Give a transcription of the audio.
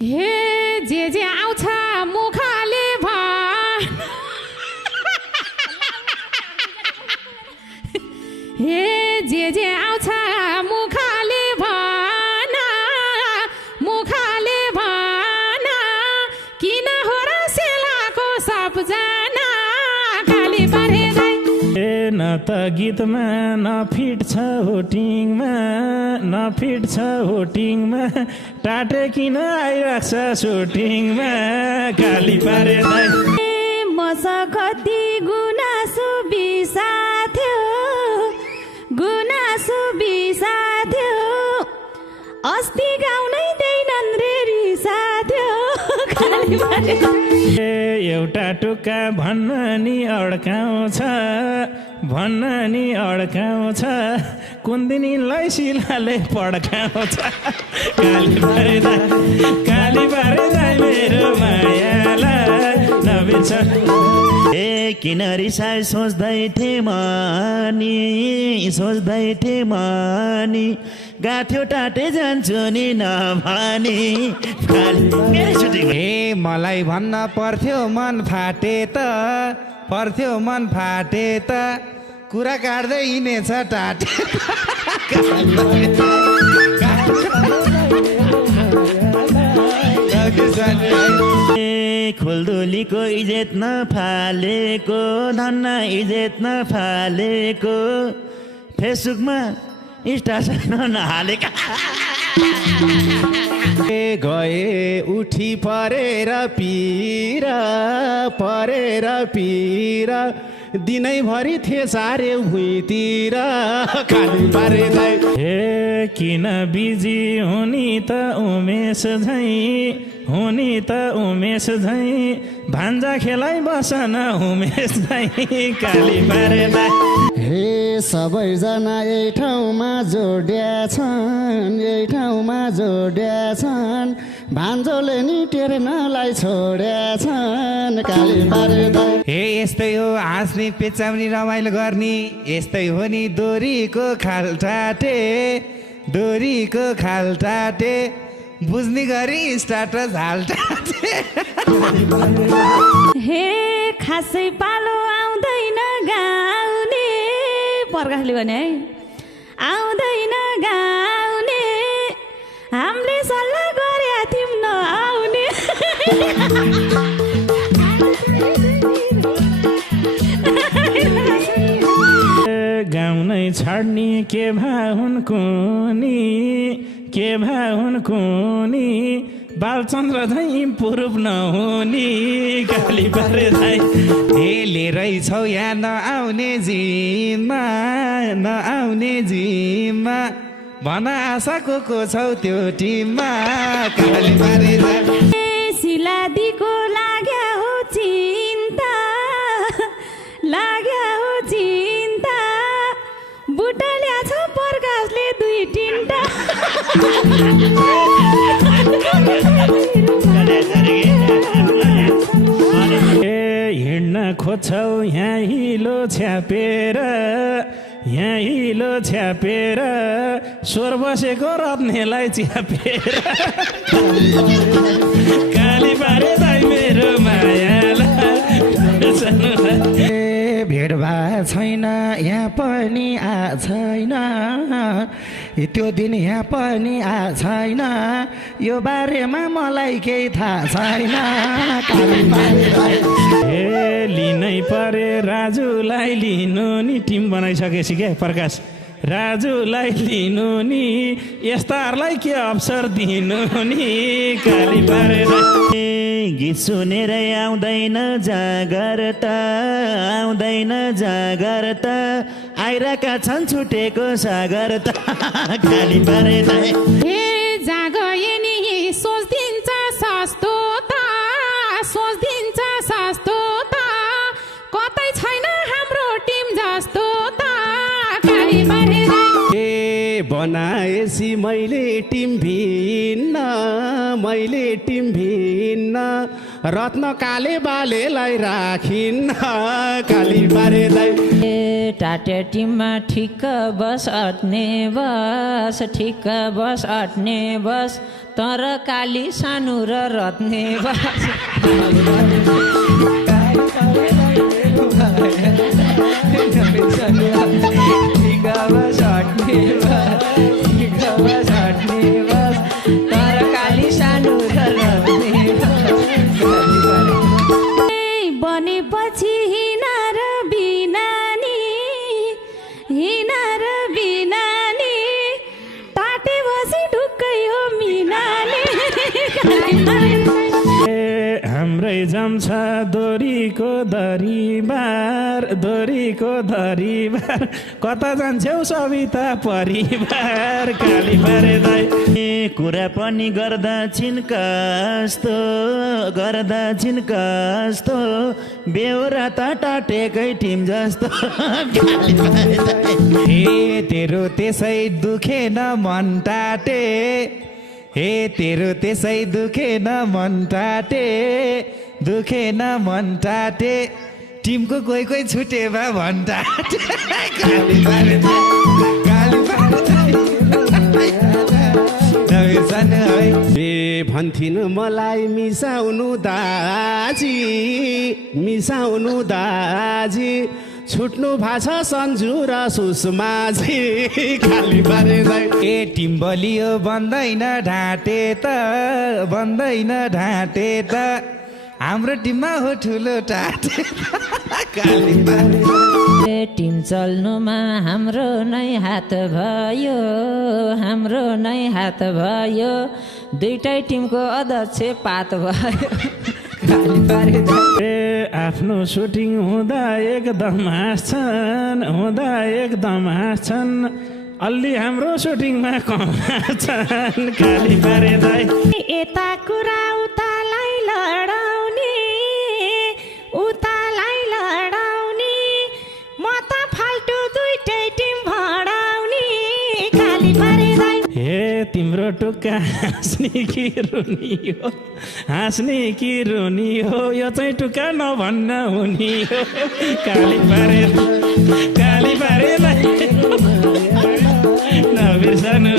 हे जे आउँछ मुखले भन हे जे आउँछ मुखले भन किन हो र सेलाको सबजना काली पारे दाइ न त गीतमा न फिट छ होटिङमा टाटे किन आइराख्छ सुटिङमा काली पारे दाइ मसँग कति गुनासो बिसाथ्यो अस्ति गाउनै दैनन् रे रिसाथ्यो काली पारे एउटा टुक्का भन्न नि अड्काउँछ कुन्दिनीलाई शिलाले पड्काउँछ काली पारे दाइ मेरो मायालाई नबिर्छ किन रिसाइ सोच्दै थिएँ मनी गाथ्यो टाटे जान्छु नि नभनी मलाई भन्न पर्थ्यो मन फाटे त कुरा काट्दै हिँडेछ टाटे खुल्दुलीको इज्जत नफालेको धन्न इज्जत नफालेको फेसबुकमा स्टाटस नहालेका गए उठी परेर पिर दिनैभरि थिए सारे भुइँतिर काली पारे दाइ हे किन बिजी हुनी त उमेश झै भान्जा खेलाइ बसन उमेश झै काली पारे दाइ हे सबैजना यही ठाउँमा जोड्याछन् भान्जोले नि टेर्नलाई छोड्याछन् काली पारे दाइ हे यस्तै हो हाँस्ने पेचाउने रमाइलो गर्ने यस्तै हो नि दोरीको खाल्टाटे बुझ्ने गरी स्टाटस हाल्टाटे हे खासै पालो आउँदैन गाउने पर्खाले भने है आउँदैन गाउने हामीले सल्लाह गरे थियौँ नआउने गाउनै छाड्ने के भाहुन कुनी बालचन्द्र झै इम्प्रुभ नहुनी काली पारे दाइ लिएरै छौ यहाँ नआउने जिममा भन आशाको को छौ त्यो टिममा काली पारे दाइ सिलादीको लाग्या हो चिन्ता बुटल्या छ प्रकाशले दुई तिनटा हिँड्न खोज्छौ यहाँ हिलो छ्यापेर स्वर बसेको रत्नेलाई च्यापेर काली पारे दाइ मेरो मायालाई भेट भए छैन यहाँ पनि आ छैन त्यो दिन यहाँ पनि आ छैन यो बारेमा मलाई केही थाहा छैन हे लिनै परे राजुलाई लिनु नि टिम बनाइसकेपछि क्या प्रकाश राजुलाई लिनु नि यस्ताहरूलाई के अवसर दिनु नि काली पारे गीत सुनेरै आउँदैन जागरता आइरहेका छन् छुटेको सागर त काली पारे दाइ हे जागए नि सोच्दिन्छ सस्तो त कतै छैन हाम्रो टिम जस्तो त काली पारे दाइ बनाएसी मैले टिम भिन्न रत्न काले बालेलाई राखिन्न काली पारे दाइ टाटे टिममा ठिक्क बस अट्ने बस तर काली सानो र रत्ने बस तर काली सानो र रत्ने बनेपछि हिना र बिनानी टाटे बसी ढुक्कै हो मिनानी हाम्रै जम्छ दोरीको दरिबार कता जान्छौ सविता परिवार काली पारे दाइ कुरा पनि गर्दा छिन कस्तो बेहोरा त टाटेकै टिम जस्तो गाली पारे दाइ हे तेरो त्यसै दुखेन मन टाटे हे तेरो त्यसै दुखेन मन टाटे टिमको कोही छुटेमा भन्टाटे गाली पारे दाइ ए भन्थिन् मलाई मिसाउनु दाजी छुट्नु भाछ सन्जु र सुषमाजी खाली पारे दाइ ए टिम बलियो बन्दैन ढाँटे त हाम्रो टिममा हो ठुलो टाटे काली पारे टिम चल्नुमा हाम्रो नै हात भयो दुईटै टिमको अध्यक्ष पात भयो गाली पारे ए आफ्नो सुटिङ हुँदा एकदम हाँस्छन् अलि हाम्रो सुटिङमा कम हाँस्छन् काली पारे दाइ यता कुरा उतालाई लडाउने म त फाल्टु दुईटै टिम भडाउने काली पारे दाइ हे तिम्रो टुक्का हाँस्ने कि रुनी हो यो चाहिँ टुक्का नभन्न हुने हो काली पारे नबिर्सनु